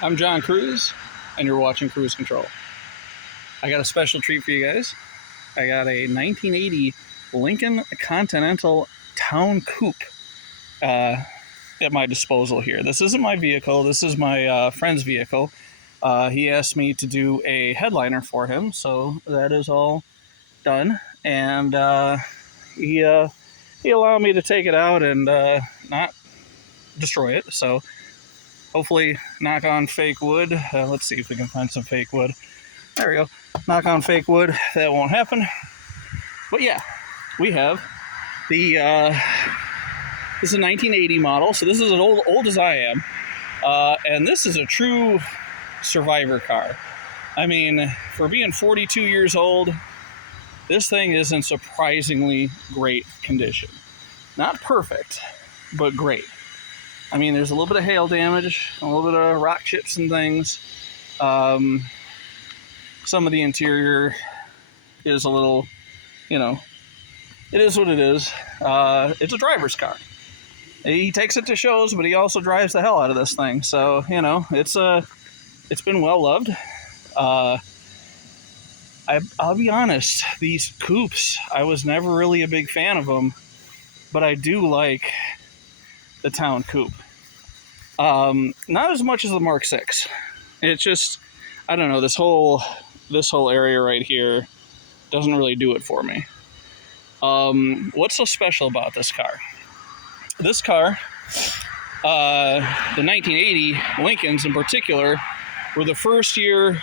I'm John Cruz, and you're watching Cruise Control. I got a special treat for you guys. I got a 1980 Lincoln Continental Town Coupe at my disposal here. This isn't my vehicle. This is my friend's vehicle. He asked me to do a headliner for him, so that is all done. And he allowed me to take it out and not destroy it. So hopefully, knock on fake wood. Let's see if we can find some fake wood. There we go. Knock on fake wood. That won't happen. But yeah, we have the. This is a 1980 model, so this is as old as I am, and this is a true survivor car. I mean, for being 42 years old, this thing is in surprisingly great condition. Not perfect, but great. I mean, there's a little bit of hail damage, a little bit of rock chips and things. Some of the interior is a little, it is what it is. It's a driver's car. He takes it to shows, but he also drives the hell out of this thing. So, it's been well loved. I'll be honest, these coupes, I was never really a big fan of them, but I do like the Town Coupe. Not as much as the Mark 6. It's just, I don't know, this whole area right here doesn't really do it for me. What's so special about this car? This car, the 1980 Lincolns in particular, were the first year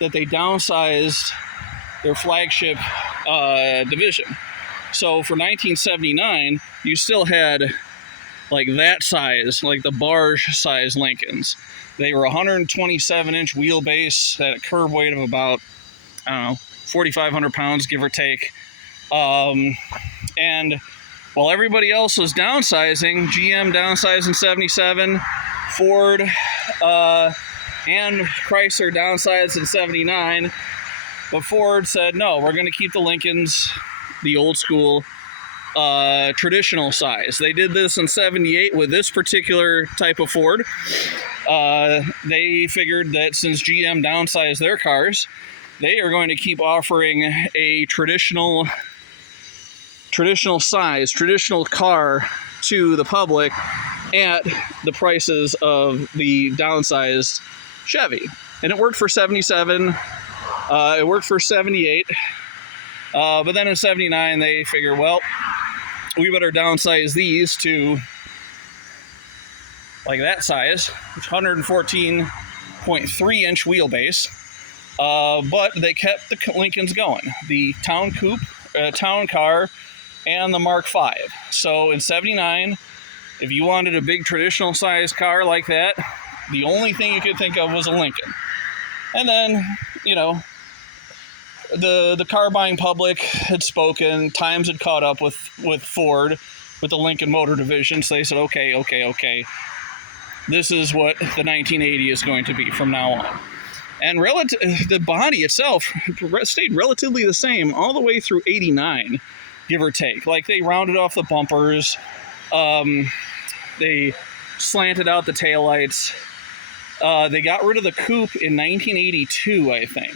that they downsized their flagship division. So for 1979, you still had like that size, like the barge size Lincolns. They were 127-inch wheelbase at a curb weight of about, 4,500 pounds, give or take. And while everybody else was downsizing, GM downsized in 77, Ford and Chrysler downsized in 79, but Ford said, no, we're going to keep the Lincolns, the old school, traditional size. They did this in 78 with this particular type of Ford. They figured that since GM downsized their cars, they are going to keep offering a traditional size, traditional car to the public at the prices of the downsized Chevy. And it worked for 77. It worked for 78. But then in 79, they figured, well, we better downsize these to like that size, 114.3-inch wheelbase. But they kept the Lincolns going, the Town Coupe, Town Car, and the Mark V. So in 79, if you wanted a big traditional size car like that, the only thing you could think of was a Lincoln. And then, the car buying public had spoken, times had caught up with Ford, with the Lincoln Motor Division, so they said, okay, this is what the 1980 is going to be from now on. And the body itself stayed relatively the same all the way through 89, give or take. Like, they rounded off the bumpers, they slanted out the taillights, they got rid of the coupe in 1982, I think.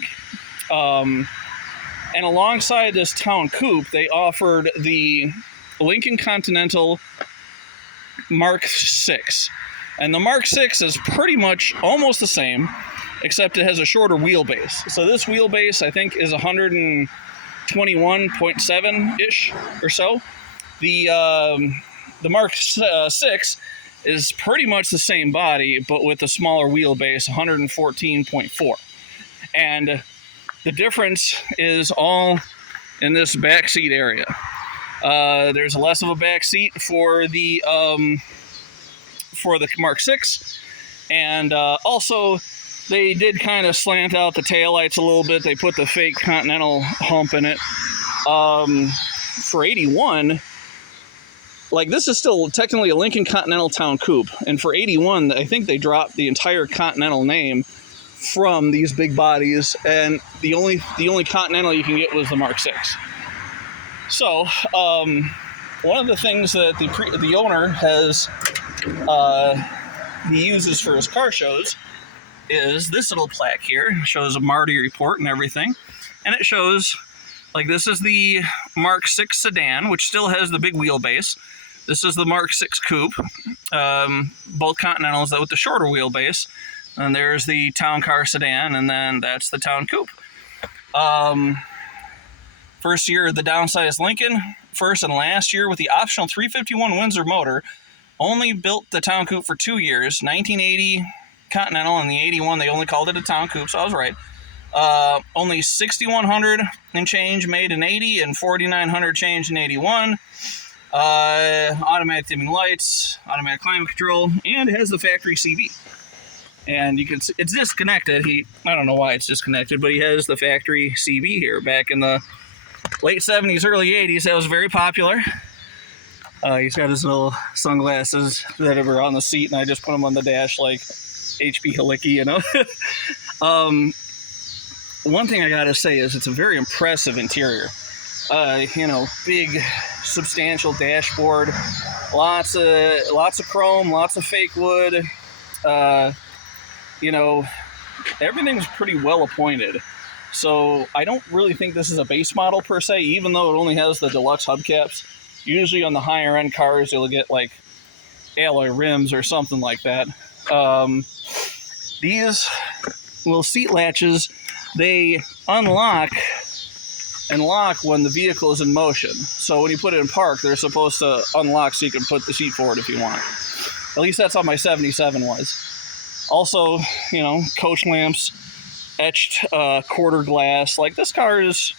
And alongside this Town Coupe, they offered the Lincoln Continental Mark 6. And the Mark 6 is pretty much almost the same, except it has a shorter wheelbase. So this wheelbase, I think, is 121.7-ish or so. The Mark 6 is pretty much the same body, but with a smaller wheelbase, 114.4. And the difference is all in this back seat area. There's less of a back seat for the Mark 6, and also they did kind of slant out the taillights a little bit. They put the fake Continental hump in it. For 81, like, this is still technically a Lincoln Continental Town Coupe, and for 81, I think they dropped the entire Continental name from these big bodies, and the only Continental you can get was the Mark 6. So, one of the things that the owner has he uses for his car shows is this little plaque here. It shows a Marty report and everything. And it shows, like, this is the Mark 6 sedan, which still has the big wheelbase. This is the Mark 6 Coupe, both Continentals with the shorter wheelbase. And there's the Town Car sedan, and then that's the Town Coupe. First year of the downsized Lincoln, first and last year with the optional 351 Windsor motor. Only built the Town Coupe for 2 years, 1980 Continental, and the 81 they only called it a Town Coupe, so I was right. Only 6,100 and change made in 80 and 4,900 change in 81. Automatic dimming lights, automatic climate control, and it has the factory CV. And you can see it's disconnected. I don't know why it's disconnected, but he has the factory CV here. Back in the late 70s, early 80s, that was very popular. He's got his little sunglasses that were on the seat, and I just put them on the dash like HP Halicki, you know. One thing I gotta say is it's a very impressive interior. You know, big, substantial dashboard, lots of chrome, lots of fake wood. You know, everything's pretty well appointed. So I don't really think this is a base model per se, even though it only has the deluxe hubcaps. Usually on the higher end cars, you'll get like alloy rims or something like that. These little seat latches, they unlock and lock when the vehicle is in motion. So when you put it in park, they're supposed to unlock so you can put the seat forward if you want. At least that's how my 77 was. Also, you know, coach lamps, etched quarter glass. Like, this car is,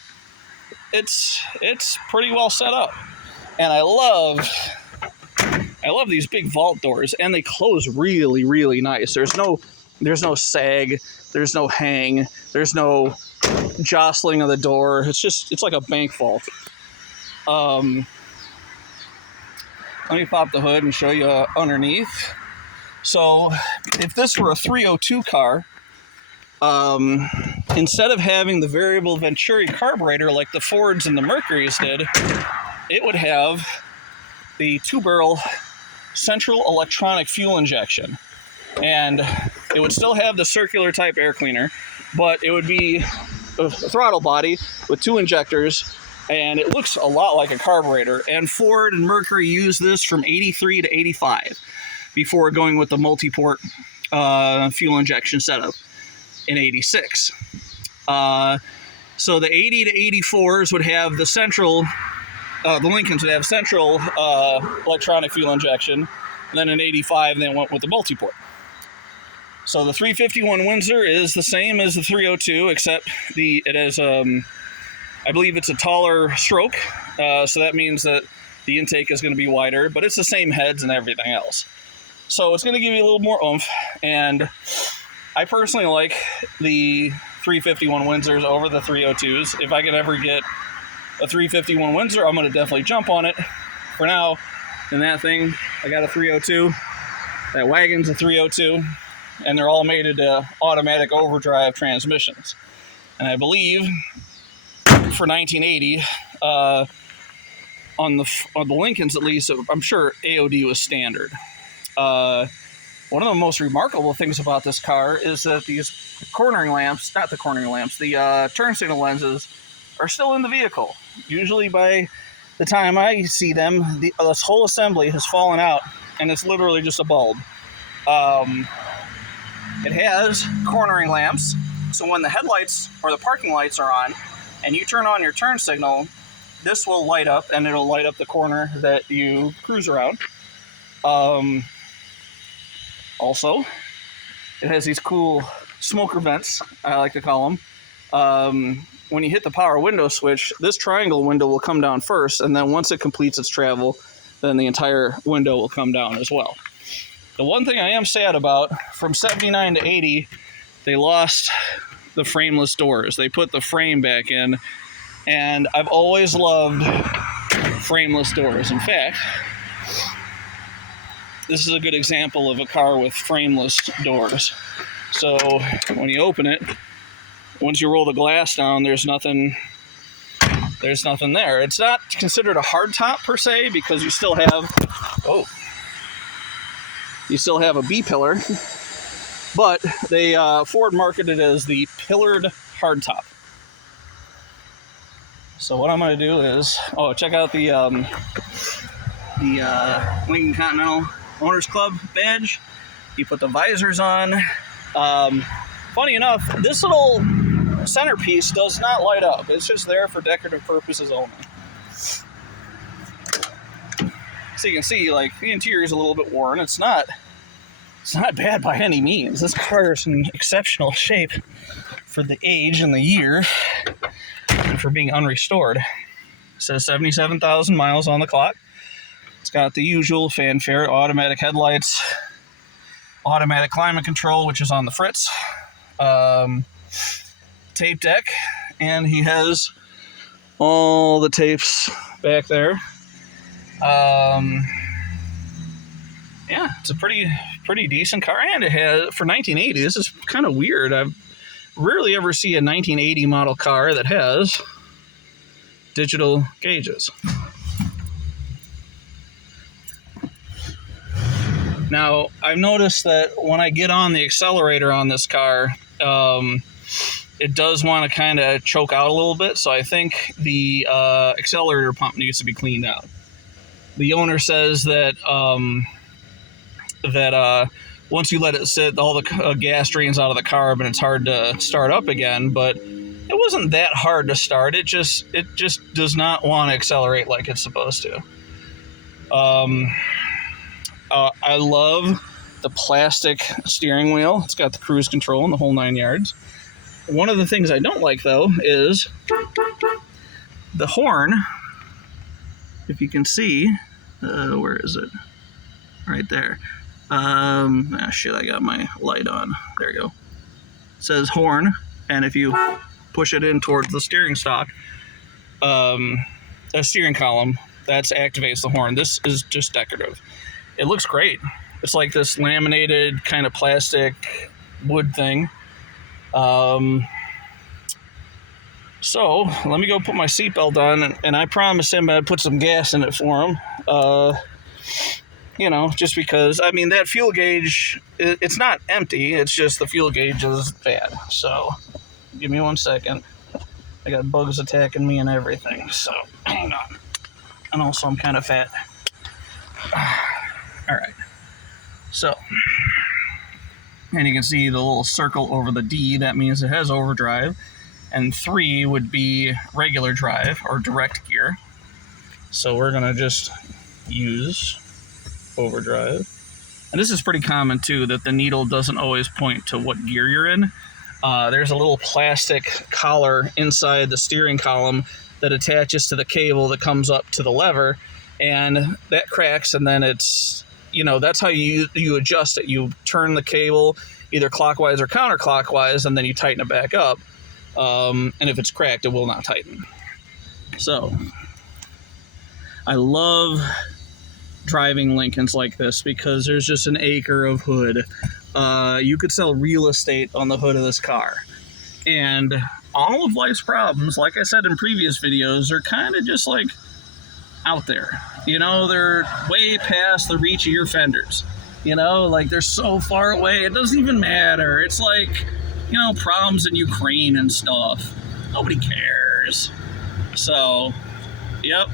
it's pretty well set up. And I love these big vault doors, and they close really, really nice. There's no sag, there's no hang, there's no jostling of the door. It's like a bank vault. Let me pop the hood and show you underneath. So if this were a 302 car, instead of having the variable Venturi carburetor like the Fords and the Mercurys did, it would have the 2-barrel central electronic fuel injection. And it would still have the circular type air cleaner, but it would be a throttle body with 2 injectors, and it looks a lot like a carburetor. And Ford and Mercury used this from 83 to 85 before going with the multi-port fuel injection setup in 86. So the 80 to 84s would have the central, the Lincolns would have central electronic fuel injection, and then in 85 they went with the multi-port. So the 351 Windsor is the same as the 302, except it has, I believe it's a taller stroke, so that means that the intake is going to be wider, but it's the same heads and everything else. So it's going to give you a little more oomph, and I personally like the 351 Windsors over the 302s. If I could ever get a 351 Windsor, I'm going to definitely jump on it. For now, in that thing, I got a 302. That wagon's a 302. And they're all mated to automatic overdrive transmissions. And I believe for 1980, on the Lincolns at least, I'm sure AOD was standard. One of the most remarkable things about this car is that these the turn signal lenses are still in the vehicle. Usually by the time I see them, this whole assembly has fallen out, and it's literally just a bulb. It has cornering lamps, so when the headlights or the parking lights are on and you turn on your turn signal, this will light up, and it'll light up the corner that you cruise around. Also, it has these cool smoker vents, I like to call them. When you hit the power window switch, this triangle window will come down first, and then once it completes its travel, then the entire window will come down as well. The one thing I am sad about, from 79 to 80, they lost the frameless doors. They put the frame back in, and I've always loved frameless doors. In fact, this is a good example of a car with frameless doors. So when you open it, once you roll the glass down, there's nothing there. It's not considered a hard top per se, because you still have You still have a B-pillar, but they Ford marketed it as the pillared hardtop. So what I'm going to do is, check out the Lincoln Continental Owners Club badge. You put the visors on. Funny enough, this little centerpiece does not light up. It's just there for decorative purposes only. So you can see, like, the interior is a little bit worn. It's not bad by any means. This car is in exceptional shape for the age and the year and for being unrestored. It says 77,000 miles on the clock. It's got the usual fanfare, automatic headlights, automatic climate control, which is on the fritz, tape deck, and he has all the tapes back there. Yeah, it's a pretty decent car, and it has, for 1980, this is kind of weird. I rarely ever see a 1980 model car that has digital gauges. Now, I've noticed that when I get on the accelerator on this car, it does want to kind of choke out a little bit, so I think the accelerator pump needs to be cleaned out. The owner says that once you let it sit, all the gas drains out of the carb and it's hard to start up again, but it wasn't that hard to start. It just does not want to accelerate like it's supposed to. I love the plastic steering wheel. It's got the cruise control and the whole 9 yards. One of the things I don't like, though, is the horn. If you can see, where is it? Right there. Shit, I got my light on. There you go. It says horn, and if you push it in towards the steering stock, a steering column, that activates the horn. This is just decorative. It looks great. It's like this laminated kind of plastic wood thing. So let me go put my seatbelt on, and I promised him I'd put some gas in it for him. Just because, I mean, that fuel gauge, it's not empty. It's just the fuel gauge is bad. So give me 1 second. I got bugs attacking me and everything. So hang on. And also I'm kind of fat. All right. So, and you can see the little circle over the D. That means it has overdrive. And 3 would be regular drive or direct gear. So we're going to just use overdrive. And this is pretty common too, that the needle doesn't always point to what gear you're in. There's a little plastic collar inside the steering column that attaches to the cable that comes up to the lever, and that cracks, and then it's, that's how you adjust it. You turn the cable either clockwise or counterclockwise, and then you tighten it back up. And if it's cracked, it will not tighten. So I love driving Lincolns like this because there's just an acre of hood. You could sell real estate on the hood of this car. And all of life's problems, like I said in previous videos, are kind of just like out there. They're way past the reach of your fenders. Like they're so far away, it doesn't even matter. It's like, problems in Ukraine and stuff. Nobody cares. So, yep.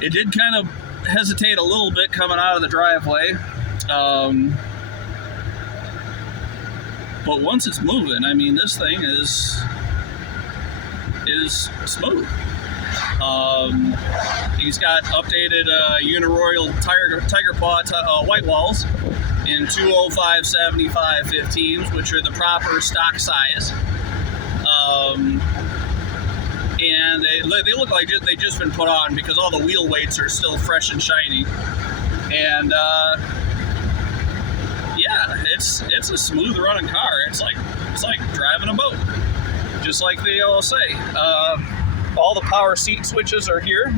It did kind of hesitate a little bit coming out of the driveway. But once it's moving, I mean, this thing is smooth. He's got updated Uniroyal Tiger Paw white walls in 205/75 15s, which are the proper stock size. And they look like they just been put on because all the wheel weights are still fresh and shiny. And yeah, it's a smooth running car. It's like driving a boat, just like they all say. All the power seat switches are here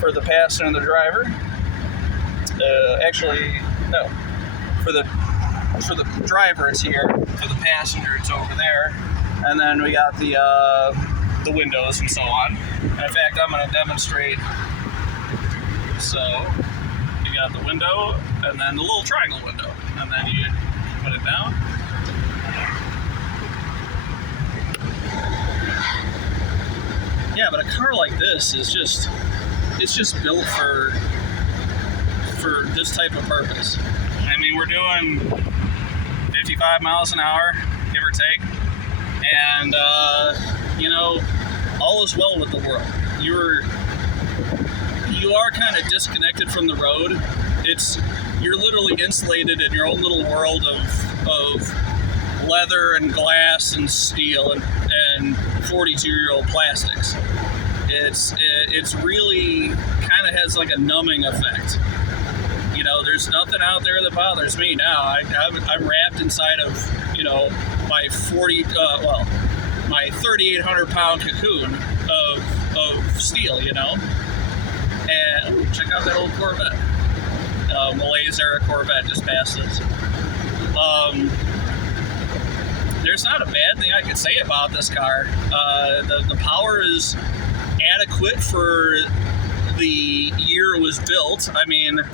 for the passenger and the driver. Actually, no, for the driver it's here. For the passenger it's over there. And then we got the windows and so on. And in fact, I'm going to demonstrate. So you got the window, and then the little triangle window, and then you put it down. Yeah, but a car like this is just, it's just built for this type of purpose. I mean, we're doing 55 miles an hour, give or take, and you know, all is well with the world. You are kind of disconnected from the road. You're literally insulated in your own little world of leather and glass and steel and 42-year-old plastics. It's really kind of has like a numbing effect. You know, there's nothing out there that bothers me now. I'm wrapped inside of, you know, my 3,800 pound cocoon of steel, you know. And ooh, check out that old Corvette. Malaise era Corvette just passed us. There's not a bad thing I could say about this car. The power is adequate for the year it was built. I mean,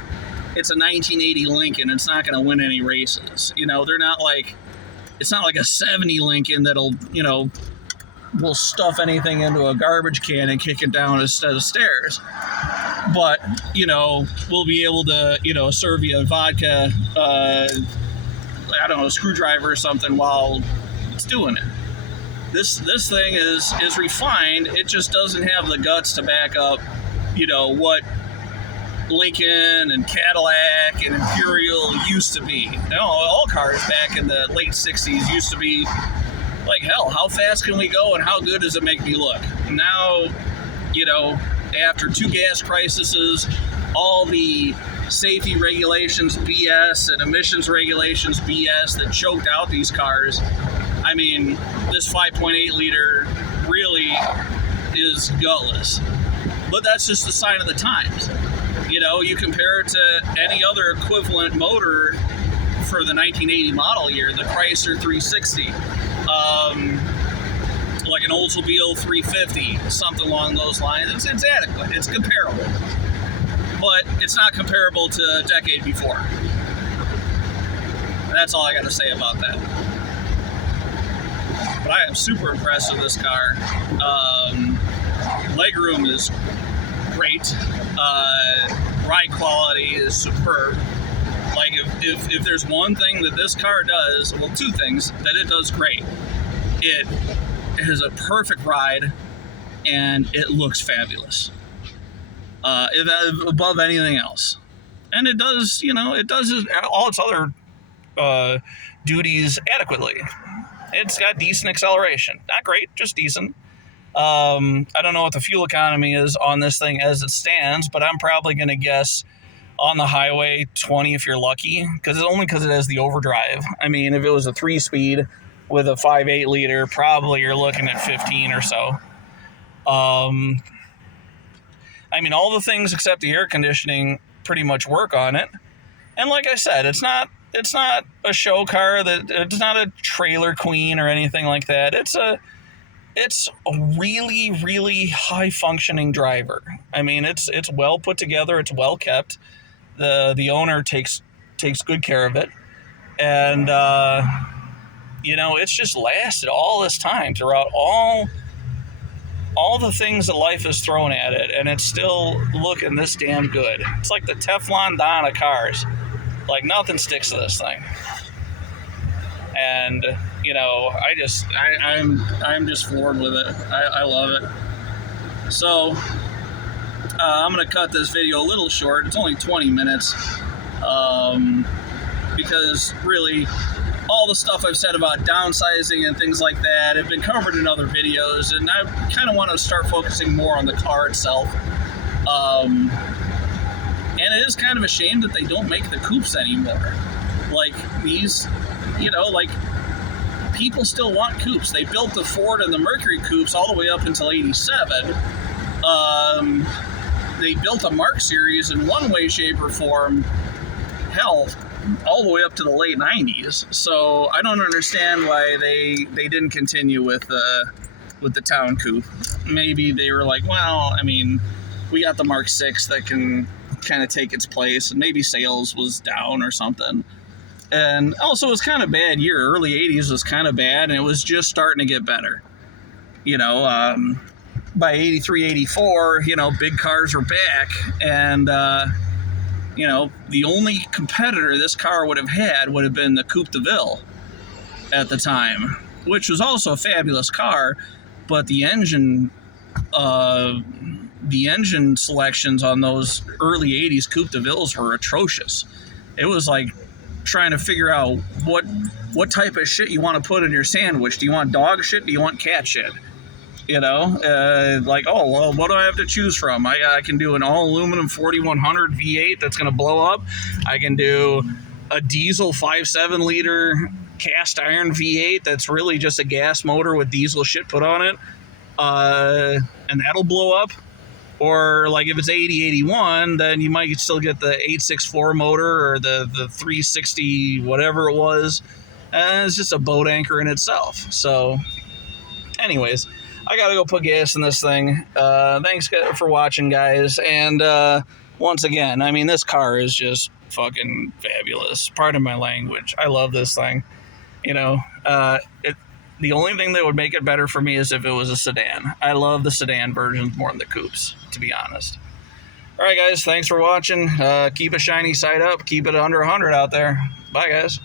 it's a 1980 Lincoln. It's not going to win any races. You know, they're not like, it's not like a 70 Lincoln that'll, you know, will stuff anything into a garbage can and kick it down a set of stairs. But, you know, we'll be able to, you know, serve you a vodka, I don't know, a screwdriver or something while it's doing it. This thing is refined. It just doesn't have the guts to back up, you know, what Lincoln and Cadillac and Imperial used to be. You know, all cars back in the late 60s used to be like, hell, how fast can we go and how good does it make me look? Now, you know, after 2 gas crises, all the safety regulations BS and emissions regulations BS that choked out these cars, I mean, this 5.8 liter really is gutless. But that's just a sign of the times. You know, you compare it to any other equivalent motor for the 1980 model year, the Chrysler 360, like an Oldsmobile 350, something along those lines. It's adequate. It's comparable. But it's not comparable to a decade before. That's all I got to say about that. But I am super impressed with this car. Legroom is great. Ride quality is superb. Like, if there's one thing that this car does, well, 2 things that it does great. It has a perfect ride, and it looks fabulous. Above anything else. And it does, you know, it does all its other duties adequately. It's got decent acceleration. Not great, just decent. I don't know what the fuel economy is on this thing as it stands, but I'm probably going to guess on the highway 20 if you're lucky, because it has the overdrive. I mean, if it was a 3-speed with a 5.8 liter, probably you're looking at 15 or so. I mean, all the things except the air conditioning pretty much work on it. And like I said, it's not a show car. It's not a trailer queen or anything like that. It's a really, really high functioning driver. I mean, it's well put together. It's well kept. The owner takes good care of it. And, you know, it's just lasted all this time throughout all the things that life has thrown at it, and it's still looking this damn good. It's like the Teflon Don of cars. Like, nothing sticks to this thing. And, you know, I'm just floored with it. I love it. So, I'm going to cut this video a little short. It's only 20 minutes. Because, really, all the stuff I've said about downsizing and things like that have been covered in other videos, and I kind of want to start focusing more on the car itself. And it is kind of a shame that they don't make the coupes anymore. Like, these, you know, like, people still want coupes. They built the Ford and the Mercury coupes all the way up until 87. They built a Mark series in one way, shape, or form. Hell, all the way up to the late 90s. So I don't understand why they didn't continue with the Town Coupe. Maybe they were like, well, I mean, we got the Mark 6 that can kind of take its place, and maybe sales was down or something. And also, it was kind of bad year. Early 80s was kind of bad, and it was just starting to get better. You know, by 83, 84, you know, big cars are back, and, you know, the only competitor this car would have had would have been the Coupe DeVille at the time, which was also a fabulous car, but the engine selections on those early 80s Coupe DeVilles were atrocious. It was like trying to figure out what type of shit you want to put in your sandwich. Do you want dog shit? Do you want cat shit? You know, like, oh, well, what do I have to choose from? I can do an all-aluminum 4100 V8 that's going to blow up. I can do a diesel 5.7 liter cast iron V8 that's really just a gas motor with diesel shit put on it, and that'll blow up. Or, like, if it's 8081, then you might still get the 864 motor or the 360 whatever it was. And it's just a boat anchor in itself. So, anyways, I gotta go put gas in this thing. Thanks for watching, guys. And once again, I mean, this car is just fucking fabulous. Pardon my language. I love this thing. You know, the only thing that would make it better for me is if it was a sedan. I love the sedan versions more than the coupes, to be honest. All right, guys, thanks for watching. Keep a shiny side up. Keep it under 100 out there. Bye, guys.